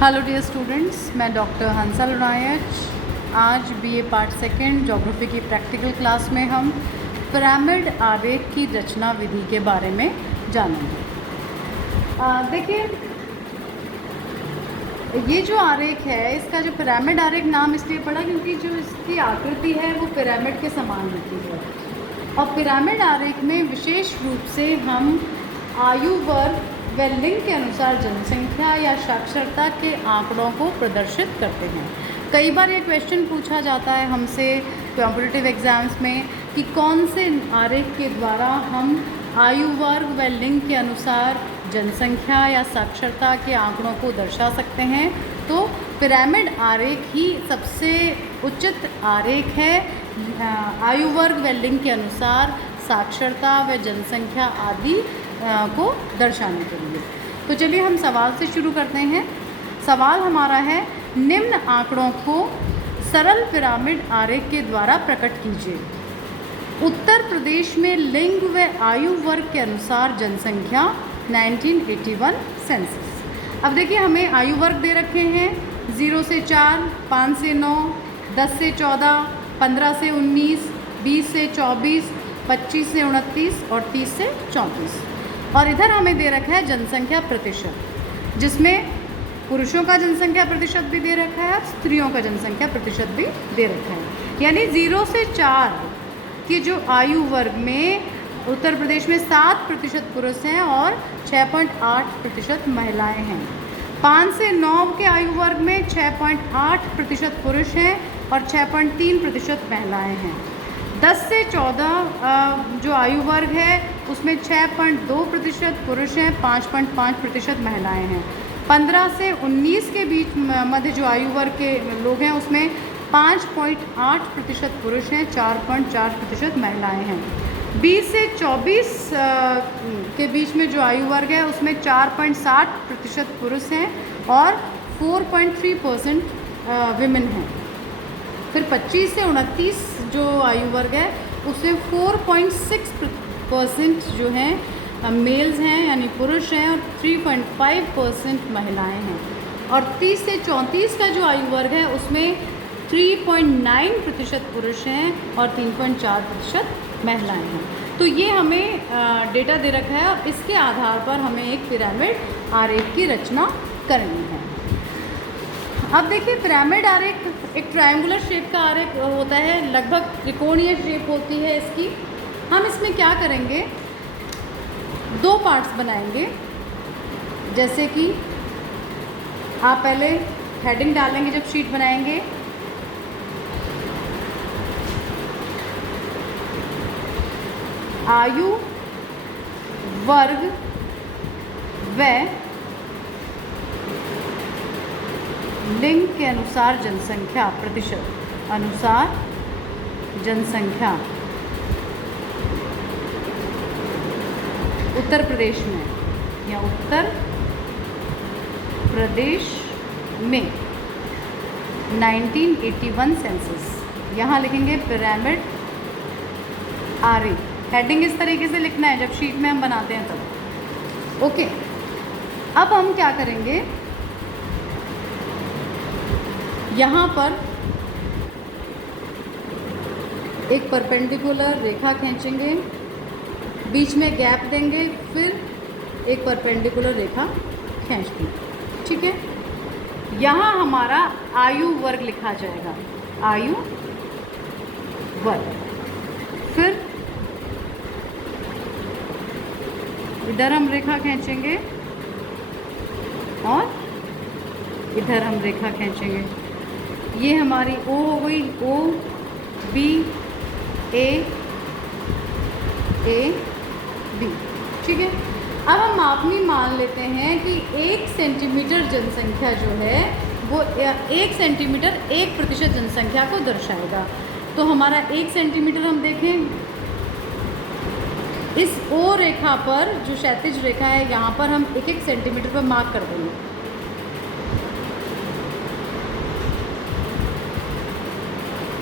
Hello dear students, मैं doctor हंसा लुनायच। आज BA part second geography की प्रैक्टिकल क्लास में हम पिरामिड आरेख की रचना विधि के बारे में जानेंगे। देखिए, ये जो आरेख है, इसका जो पिरामिड आरेख नाम इसलिए पड़ा क्योंकि जो इसकी आकृति है वो पिरामिड के समान होती है। और पिरामिड आरेख में विशेष रूप से हम आयु वर्ग व लिंग के अनुसार जनसंख्या या साक्षरता के आंकड़ों को प्रदर्शित करते हैं। कई बार ये क्वेश्चन पूछा जाता है हमसे कॉम्पिटिटिव एग्ज़ाम्स में कि कौन से आरेख के द्वारा हम आयु वर्ग व लिंग के अनुसार जनसंख्या या साक्षरता के आंकड़ों को दर्शा सकते हैं। तो पिरामिड आरेख ही सबसे उचित आरेख है आयु वर्ग व लिंग के अनुसार साक्षरता व जनसंख्या आदि को दर्शाने के लिए। तो चलिए हम सवाल से शुरू करते हैं। सवाल हमारा है, निम्न आंकड़ों को सरल पिरामिड आरेख के द्वारा प्रकट कीजिए। उत्तर प्रदेश में लिंग व आयु वर्ग के अनुसार जनसंख्या 1981 सेंसस। अब देखिए, हमें आयु वर्ग दे रखे हैं 0 से 4, 5 से 9, 10 से 14, 15 से 19, 20 से 24, 25 से 29 और 30 से 34। और इधर हमें दे रखा है जनसंख्या प्रतिशत, जिसमें पुरुषों का जनसंख्या प्रतिशत भी दे रखा है और स्त्रियों का जनसंख्या प्रतिशत भी दे रखा है। यानी 0 से 4 की जो आयु वर्ग में उत्तर प्रदेश में 7% पुरुष हैं और 6.8% महिलाएं हैं। 5 से 9 के आयु वर्ग में 6.8% पुरुष हैं और 6.3% महिलाएं हैं। 10 से 14 जो आयु वर्ग है उसमें 6.2% पुरुष हैं, 5.5% महिलाएं हैं। 15 से 19 के बीच मध्य जो आयु वर्ग के लोग हैं उसमें 5.8% पुरुष हैं, 4.4% महिलाएं हैं। 20 से 24 के बीच में जो आयु वर्ग है उसमें 4.7% पुरुष हैं और 4.3% विमेन हैं। फिर 25 से 29 जो आयु वर्ग है उसमें 4.6% जो हैं मेल्स हैं यानी पुरुष हैं और 3.5% महिलाएं हैं। और 30 से 34 का जो आयु वर्ग है उसमें 3.9% पुरुष हैं और 3.4% महिलाएं हैं। तो ये हमें डेटा दे रखा है और इसके आधार पर हमें एक पिरामिड आरेख की रचना करनी है। अब देखिए, पिरामिड आरेख एक ट्रायंगुलर शेप का आरेख होता है, लगभग त्रिकोणीय शेप होती है इसकी। हम इसमें क्या करेंगे, 2 पार्ट्स बनाएंगे। जैसे कि आप पहले हेडिंग डालेंगे जब शीट बनाएंगे, आयु वर्ग व लिंग के अनुसार जनसंख्या प्रतिशत अनुसार जनसंख्या उत्तर प्रदेश में या उत्तर प्रदेश में 1981 सेंसस। यहाँ लिखेंगे पिरामिड आरेख। हेडिंग इस तरीके से लिखना है जब शीट में हम बनाते हैं तब। ओके, अब हम क्या करेंगे, यहाँ पर एक परपेंडिकुलर रेखा खींचेंगे, बीच में गैप देंगे, फिर एक परपेंडिकुलर रेखा खींच देंगे। ठीक है, यहाँ हमारा आयु वर्ग लिखा जाएगा, आयु वर्ग। फिर इधर हम रेखा खींचेंगे और इधर हम रेखा खींचेंगे। ये हमारी ओ हो गई, ओ बी ए बी। ठीक है, अब हम मापनी मान लेते हैं कि 1 सेंटीमीटर जनसंख्या जो है वो 1 सेंटीमीटर 1% जनसंख्या को दर्शाएगा। तो हमारा 1 सेंटीमीटर हम देखें, इस ओ रेखा पर जो क्षैतिज रेखा है यहाँ पर हम 1-1 सेंटीमीटर पर मार्क कर देंगे।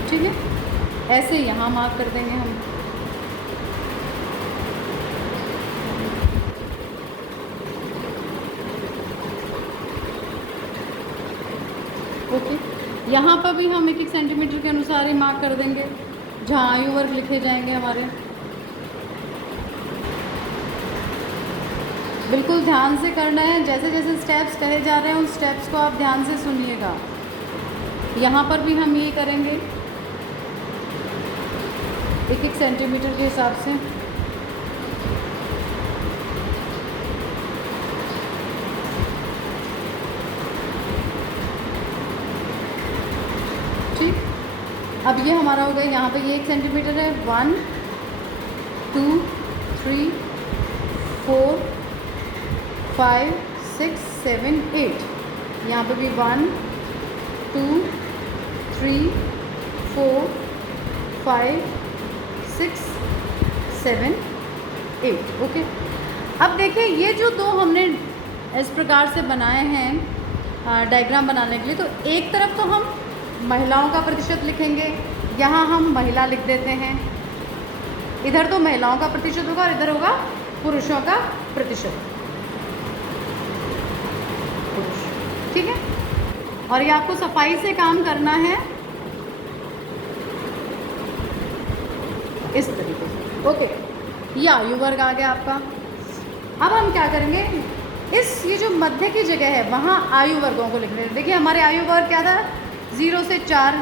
ठीक है, ऐसे यहाँ मार्क कर देंगे हम। ओके, यहाँ पर भी हम 1-1 सेंटीमीटर के अनुसार ही मार्क कर देंगे जहाँ आयु वर्ग लिखे जाएंगे हमारे। बिल्कुल ध्यान से करना है, जैसे जैसे स्टेप्स कहे जा रहे हैं उन स्टेप्स को आप ध्यान से सुनिएगा। यहाँ पर भी हम ये करेंगे 1-1 सेंटीमीटर के हिसाब से। ठीक, अब ये हमारा हो गया, यहाँ पे ये 1 सेंटीमीटर है। 1 2 3 4 5 6 7 8, यहाँ पे भी 1 2 3 4 5 6 7 8। ओके, अब देखिए ये जो दो हमने इस प्रकार से बनाए हैं डायग्राम बनाने के लिए, तो एक तरफ तो हम महिलाओं का प्रतिशत लिखेंगे, यहाँ हम महिला लिख देते हैं। इधर तो महिलाओं का प्रतिशत होगा और इधर होगा पुरुषों का प्रतिशत। ठीक है, और ये आपको सफाई से काम करना है इस तरीके से। ओके, ये आयु वर्ग आ गया आपका। अब हम क्या करेंगे, ये जो मध्य की जगह है वहाँ आयु वर्गों को लिखने। देखिए हमारे आयु वर्ग क्या था, 0 से 4,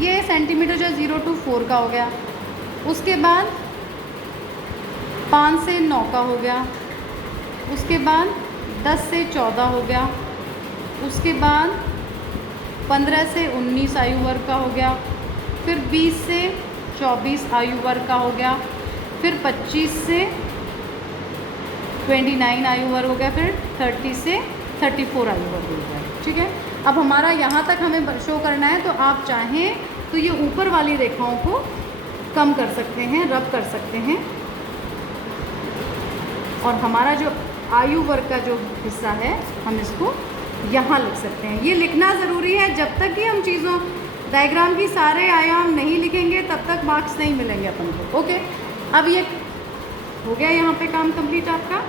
ये सेंटीमीटर जो 0 to 4 का हो गया। उसके बाद 5 से 9 का हो गया। उसके बाद 10 से 14 हो गया। उसके बाद 15 से 19 आयु वर्ग का हो गया। फिर 20 से 24 आयु वर्ग का हो गया। फिर 25 से 29 आयु वर्ग हो गया। फिर 30 से 34 आयु वर्ग हो गया। ठीक है, अब हमारा यहाँ तक हमें शो करना है, तो आप चाहें तो ये ऊपर वाली रेखाओं को कम कर सकते हैं, रब कर सकते हैं, और हमारा जो आयु वर्ग का जो हिस्सा है हम इसको यहाँ लिख सकते हैं। ये लिखना ज़रूरी है, जब तक कि हम चीज़ों डायग्राम की सारे आयाम नहीं लिखेंगे तब तक मार्क्स नहीं मिलेंगे अपन को। ओके, अब ये हो गया यहाँ पे काम कंप्लीट आपका।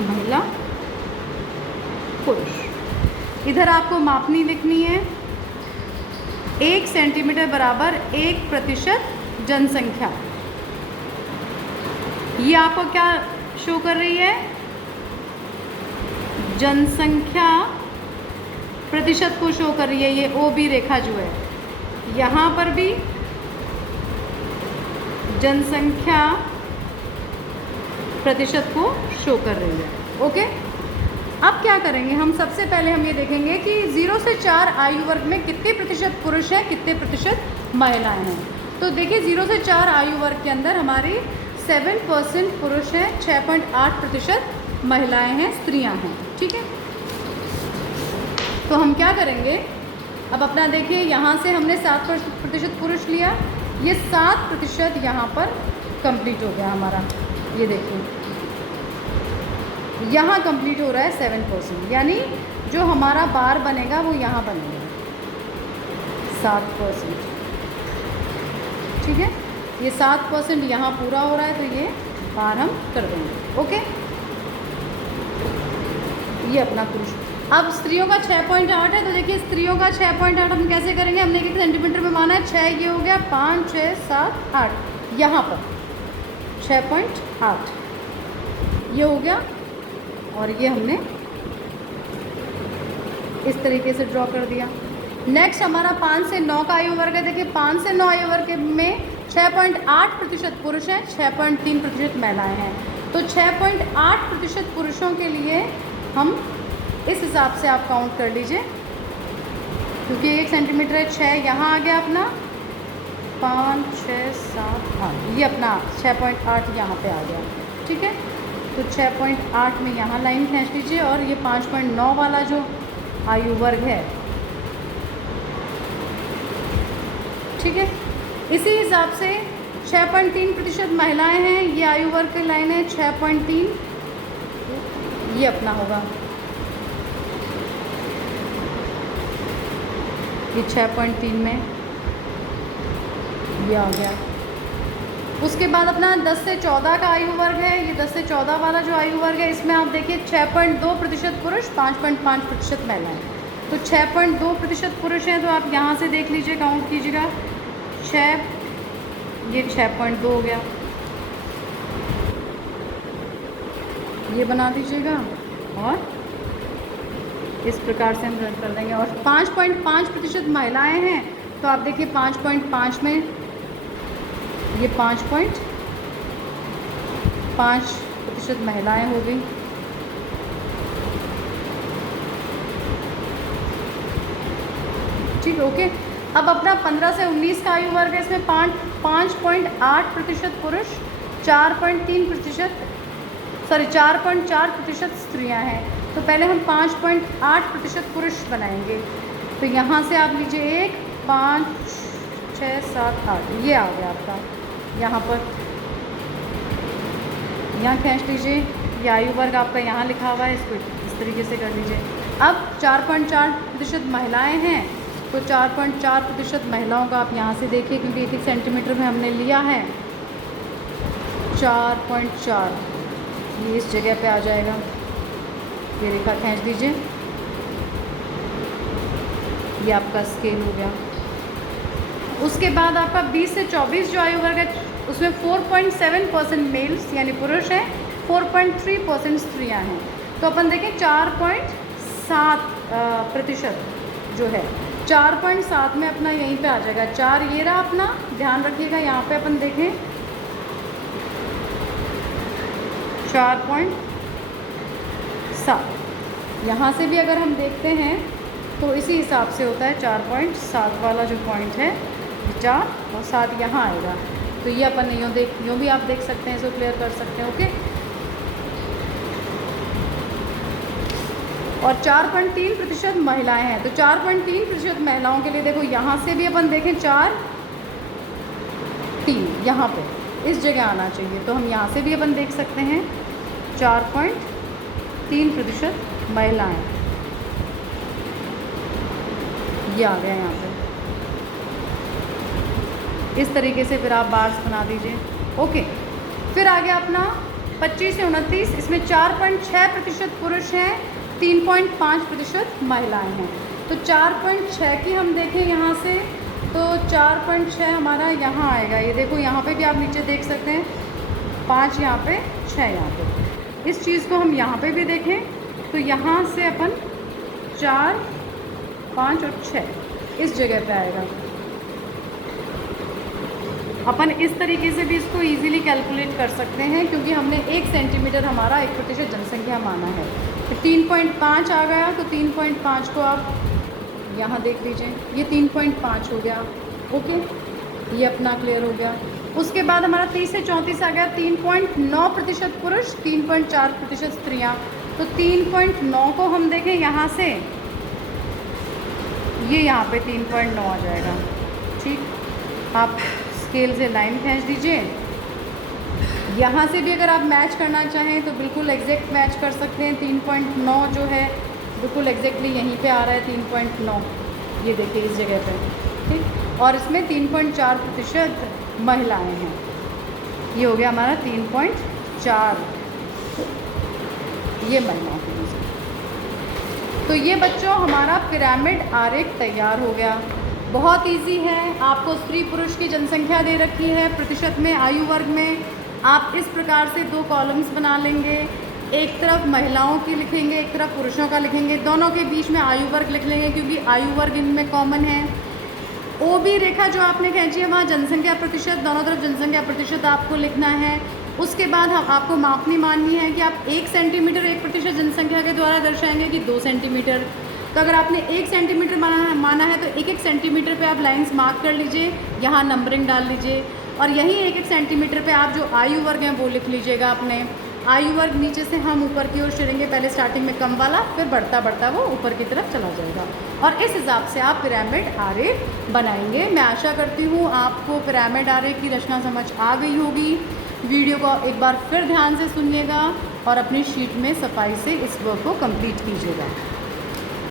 महिला पुरुष। इधर आपको मापनी लिखनी है, 1 सेंटीमीटर बराबर 1% जनसंख्या। ये आपको क्या शो कर रही है, जनसंख्या प्रतिशत को शो कर रही है। ये OB रेखा जो है, यहाँ पर भी जनसंख्या प्रतिशत को शो कर रही है। ओके, अब क्या करेंगे हम, सबसे पहले हम ये देखेंगे कि 0 से 4 आयु वर्ग में कितने प्रतिशत पुरुष हैं, कितने प्रतिशत महिलाएं हैं। तो देखिए 0 से 4 आयु वर्ग के अंदर हमारी 7% पुरुष हैं, 6.8% महिलाएं हैं, स्त्रियां हैं। ठीक है, तो हम क्या करेंगे, अब अपना देखिए यहाँ से हमने 7% पुरुष लिया, ये 7% यहाँ पर कंप्लीट हो गया हमारा। ये देखिए यहाँ कंप्लीट हो रहा है 7%, यानी जो हमारा बार बनेगा वो यहाँ बनेगा 7%। ठीक है, ये 7% यहाँ पूरा हो रहा है, तो ये बार हम कर देंगे। ओके, ये अपना पुरुष। अब स्त्रियों का 6.8 है, तो देखिए स्त्रियों का 6.8 हम कैसे करेंगे, हमने 1 सेंटीमीटर में माना है। 6 ये हो गया, 5 6 7 8, यहाँ पर 6.8 ये हो गया, और ये हमने इस तरीके से ड्रॉ कर दिया। नेक्स्ट हमारा 5 से 9 का आयु वर्ग है। देखिए 5 से 9 आयु वर्ग में 6.8% पुरुष हैं, 6.3% महिलाएं हैं। तो 6.8% पुरुषों के लिए हम इस हिसाब से आप काउंट कर लीजिए, क्योंकि 1 सेंटीमीटर है। 6 यहाँ आ गया अपना, 5 6 7 8, ये अपना 6.8 यहाँ पे आ गया। ठीक है, तो 6.8 में यहाँ लाइन खींच लीजिए, और ये 5.9 वाला जो आयु वर्ग है, ठीक है, इसी हिसाब से 6.3% महिलाएं हैं, ये आयु वर्ग की लाइन है 6.3, ये अपना होगा, ये 6.3 में ये आ गया। उसके बाद अपना 10 से 14 का आयु वर्ग है। ये 10 से 14 वाला जो आयु वर्ग है, इसमें आप देखिए 6.2% पुरुष, 5.5% महिलाएं। तो 6.2% पुरुष हैं, तो आप यहाँ से देख लीजिए, काउंट कीजिएगा 6, ये 6.2 हो गया, ये बना दीजिएगा और इस प्रकार से हम रन कर देंगे। और 5.5% महिलाएं हैं, तो आप देखिए 5.5 में ये 5.5% महिलाएं हो गई। ठीक, ओके। अब अपना 15 से 19 का आयु वर्ग है, इसमें 5.8% पुरुष, 4.4% स्त्रियां हैं। तो पहले हम 5.8% पुरुष बनाएंगे। तो यहाँ से आप लीजिए 1, 5, 6, 7, 8, ये आ गया आपका। यहाँ पर यहाँ खींच लीजिए, ये आयु वर्ग आपका यहाँ लिखा हुआ है, इसको इस तरीके से कर लीजिए। अब 4.4% महिलाएं हैं, तो 4.4% महिलाओं का आप यहाँ से देखिए, क्योंकि 1 सेंटीमीटर में हमने लिया है 4.4, ये इस जगह पे आ जाएगा। ये रेखा खींच दीजिए, ये आपका स्केल हो गया। उसके बाद आपका 20 से 24 जो आयु वर्ग है, उसमें 4.7% मेल्स यानी पुरुष हैं, 4.3% स्त्रियां हैं। तो अपन देखें 4.7% जो है, 4.7 में अपना यहीं पे आ जाएगा 4, ये रहा अपना, ध्यान रखिएगा। यहाँ पे अपन देखें 4.7, यहाँ से भी अगर हम देखते हैं तो इसी हिसाब से होता है। 4.7 वाला जो पॉइंट है 4 और 7 यहाँ आएगा। तो ये अपन यूँ भी आप देख सकते हैं, इसको क्लियर कर सकते हैं, ओके। और 4.3% महिलाएं हैं, तो 4.3% महिलाओं के लिए देखो, यहाँ से भी अपन देखें 4, 3 यहाँ पे इस जगह आना चाहिए। तो हम यहाँ से भी अपन देख सकते हैं 4.3% महिलाएं, ये आ गया यहाँ पे। इस तरीके से फिर आप बार्स बना दीजिए, ओके। फिर आ गया अपना 25 से 29, इसमें 4.6% पुरुष हैं, 3.5% महिलाएं हैं। तो 4.6 की हम देखें यहाँ से, तो 4.6 हमारा यहाँ आएगा। ये देखो, यहाँ पे भी आप नीचे देख सकते हैं 5 यहाँ पे, 6 यहाँ पे। इस चीज़ को हम यहाँ पे भी देखें तो यहाँ से अपन 4, 5 और 6 इस जगह पे आएगा। अपन इस तरीके से भी इसको इजीली कैलकुलेट कर सकते हैं, क्योंकि हमने 1 सेंटीमीटर हमारा 1% जनसंख्या माना है। तो 3.5 आ गया, तो 3.5 को आप यहाँ देख लीजिए, ये 3.5 हो गया, ओके। ये अपना क्लियर हो गया। उसके बाद हमारा 30 से 34 आ गया, 3.9% पुरुष, 3.4% स्त्रियाँ। तो 3.9 को हम देखें यहाँ से, ये यहाँ पे 3.9 आ जाएगा। ठीक, आप स्केल से लाइन खींच दीजिए। यहाँ से भी अगर आप मैच करना चाहें तो बिल्कुल एग्जैक्ट मैच कर सकते हैं। 3.9 जो है बिल्कुल एग्जैक्टली यहीं पे आ रहा है 3.9, ये देखिए इस जगह पे, ठीक। और इसमें 3.4% महिलाएं हैं, ये हो गया हमारा 3.4, ये महिलाओं के लिए। तो ये बच्चों हमारा पिरामिड आरेख तैयार हो गया। बहुत इजी है। आपको स्त्री पुरुष की जनसंख्या दे रखी है प्रतिशत में, आयु वर्ग में। आप इस प्रकार से 2 कॉलम्स बना लेंगे, एक तरफ महिलाओं की लिखेंगे, एक तरफ पुरुषों का लिखेंगे, दोनों के बीच में आयु वर्ग लिख लेंगे क्योंकि आयु वर्ग इनमें कॉमन है। ओ बी रेखा जो आपने खींची है वहाँ जनसंख्या प्रतिशत, दोनों तरफ जनसंख्या प्रतिशत आपको लिखना है। उसके बाद हम आपको मापनी माननी है कि आप 1 सेंटीमीटर 1% जनसंख्या के द्वारा दर्शाएंगे कि 2 सेंटीमीटर। तो अगर आपने 1 सेंटीमीटर माना है तो 1-1 सेंटीमीटर पे आप लाइंस मार्क कर लीजिए, यहाँ नंबरिंग डाल लीजिए और यहीं 1-1 सेंटीमीटर पे आप जो आयु वर्ग हैं वो लिख लीजिएगा अपने। आयु वर्ग नीचे से हम ऊपर की ओर चलेंगे, पहले स्टार्टिंग में कम वाला, फिर बढ़ता बढ़ता वो ऊपर की तरफ चला जाएगा और इस हिसाब से आप पिरामिड आरेख बनाएंगे। मैं आशा करती हूँ आपको पिरामिड आरेख की रचना समझ आ गई होगी। वीडियो को एक बार फिर ध्यान से सुनिएगा और अपनी शीट में सफाई से इस वर्क को कंप्लीट कीजिएगा।